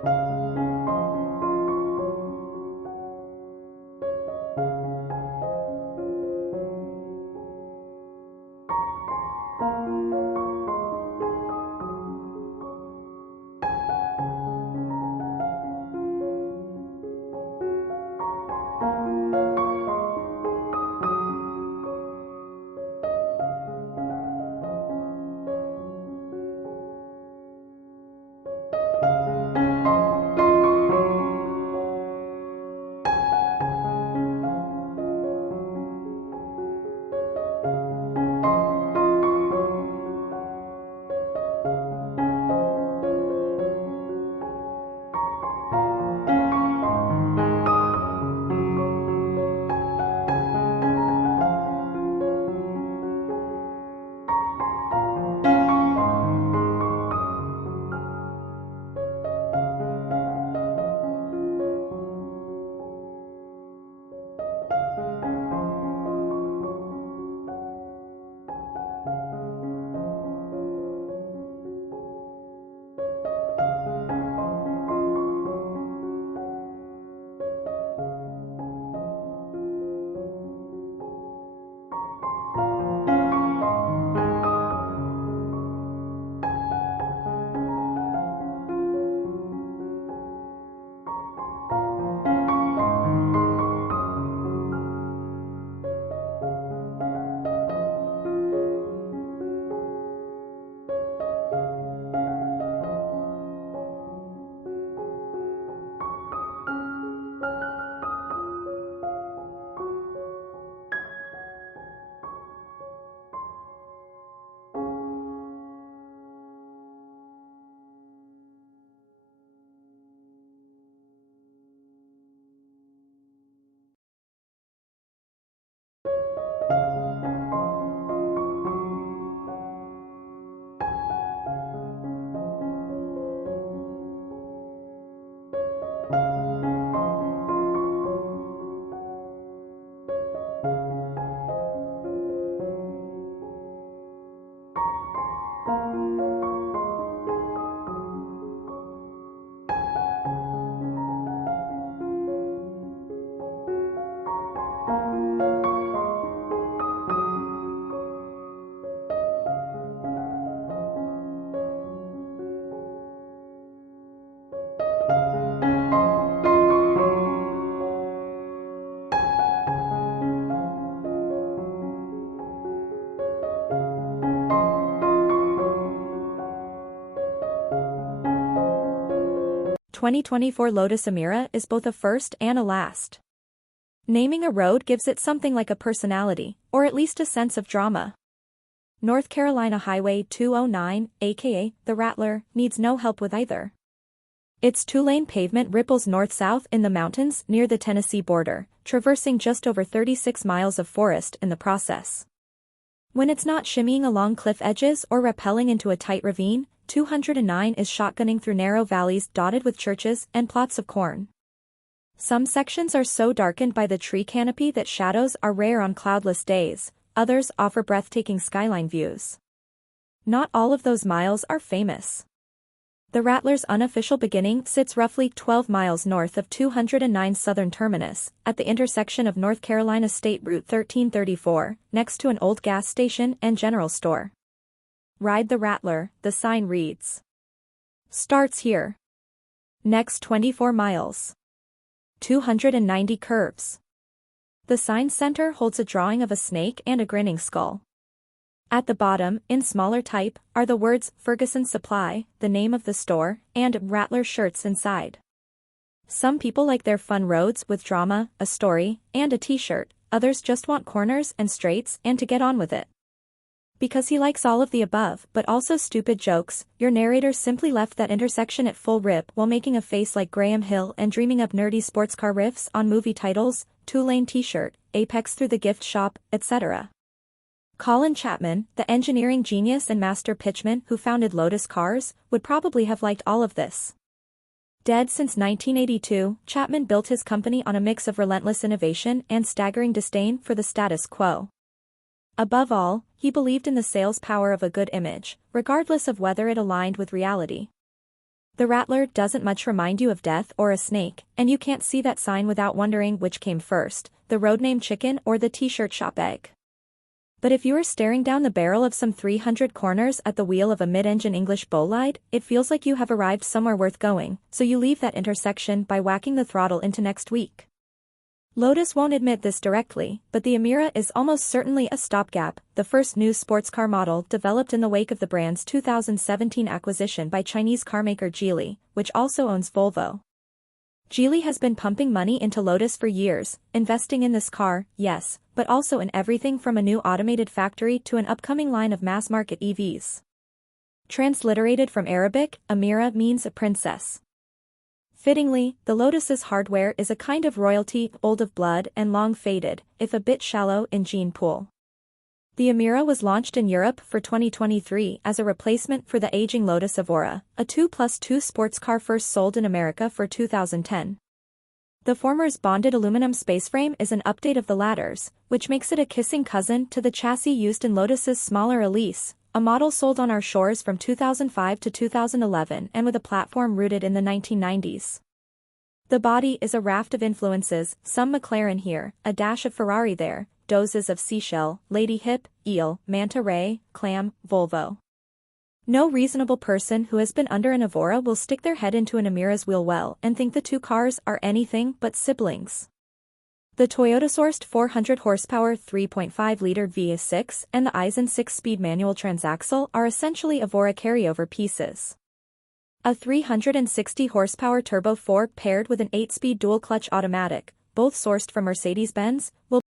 2024 Lotus Amira is both a first and a last. Naming a road gives it something like a personality, or at least a sense of drama. North Carolina Highway 209, aka the Rattler, needs no help with either. Its two-lane pavement ripples north-south in the mountains near the Tennessee border, traversing just over 36 miles of forest in the process. When it's not shimmying along cliff edges or rappelling into a tight ravine, 209 is shotgunning through narrow valleys dotted with churches and plots of corn. Some sections are so darkened by the tree canopy that shadows are rare on cloudless days, others offer breathtaking skyline views. Not all of those miles are famous. The Rattler's unofficial beginning sits roughly 12 miles north of 209's southern terminus, at the intersection of North Carolina State Route 1334, next to an old gas station and general store. Ride the Rattler, the sign reads. Starts here. Next 24 miles. 290 curves. The sign center holds a drawing of a snake and a grinning skull. At the bottom, in smaller type, are the words Ferguson Supply, the name of the store, and Rattler shirts inside. Some people like their fun roads with drama, a story, and a t-shirt, others just want corners and straights and to get on with it. Because he likes all of the above but also stupid jokes, your narrator simply left that intersection at full rip while making a face like Graham Hill and dreaming up nerdy sports car riffs on movie titles, two-lane t-shirt, Apex through the gift shop, etc. Colin Chapman, the engineering genius and master pitchman who founded Lotus Cars, would probably have liked all of this. Dead since 1982, Chapman built his company on a mix of relentless innovation and staggering disdain for the status quo. Above all, he believed in the sales power of a good image, regardless of whether it aligned with reality. The Rattler doesn't much remind you of death or a snake, and you can't see that sign without wondering which came first, the road name chicken or the t-shirt shop egg. But if you are staring down the barrel of some 300 corners at the wheel of a mid-engine English bolide, it feels like you have arrived somewhere worth going, so you leave that intersection by whacking the throttle into next week. Lotus won't admit this directly, but the Emira is almost certainly a stopgap, the first new sports car model developed in the wake of the brand's 2017 acquisition by Chinese carmaker Geely, which also owns Volvo. Geely has been pumping money into Lotus for years, investing in this car, yes, but also in everything from a new automated factory to an upcoming line of mass-market EVs. Transliterated from Arabic, Emira means a princess. Fittingly, the Lotus's hardware is a kind of royalty, old of blood and long faded, if a bit shallow in gene pool. The Emira was launched in Europe for 2023 as a replacement for the aging Lotus Evora, a 2+2 sports car first sold in America for 2010. The former's bonded aluminum spaceframe is an update of the latter's, which makes it a kissing cousin to the chassis used in Lotus's smaller Elise, a model sold on our shores from 2005 to 2011 and with a platform rooted in the 1990s. The body is a raft of influences, some McLaren here, a dash of Ferrari there, doses of seashell, lady hip, eel, manta ray, clam, Volvo. No reasonable person who has been under an Evora will stick their head into an Emira's wheel well and think the two cars are anything but siblings. The Toyota-sourced 400 horsepower 3.5-liter V6 and the 𝑖ZEN 6-speed manual transaxle are essentially Evora carryover pieces. A 360 horsepower turbo 4 paired with an 8-speed dual-clutch automatic, both sourced from Mercedes-Benz, will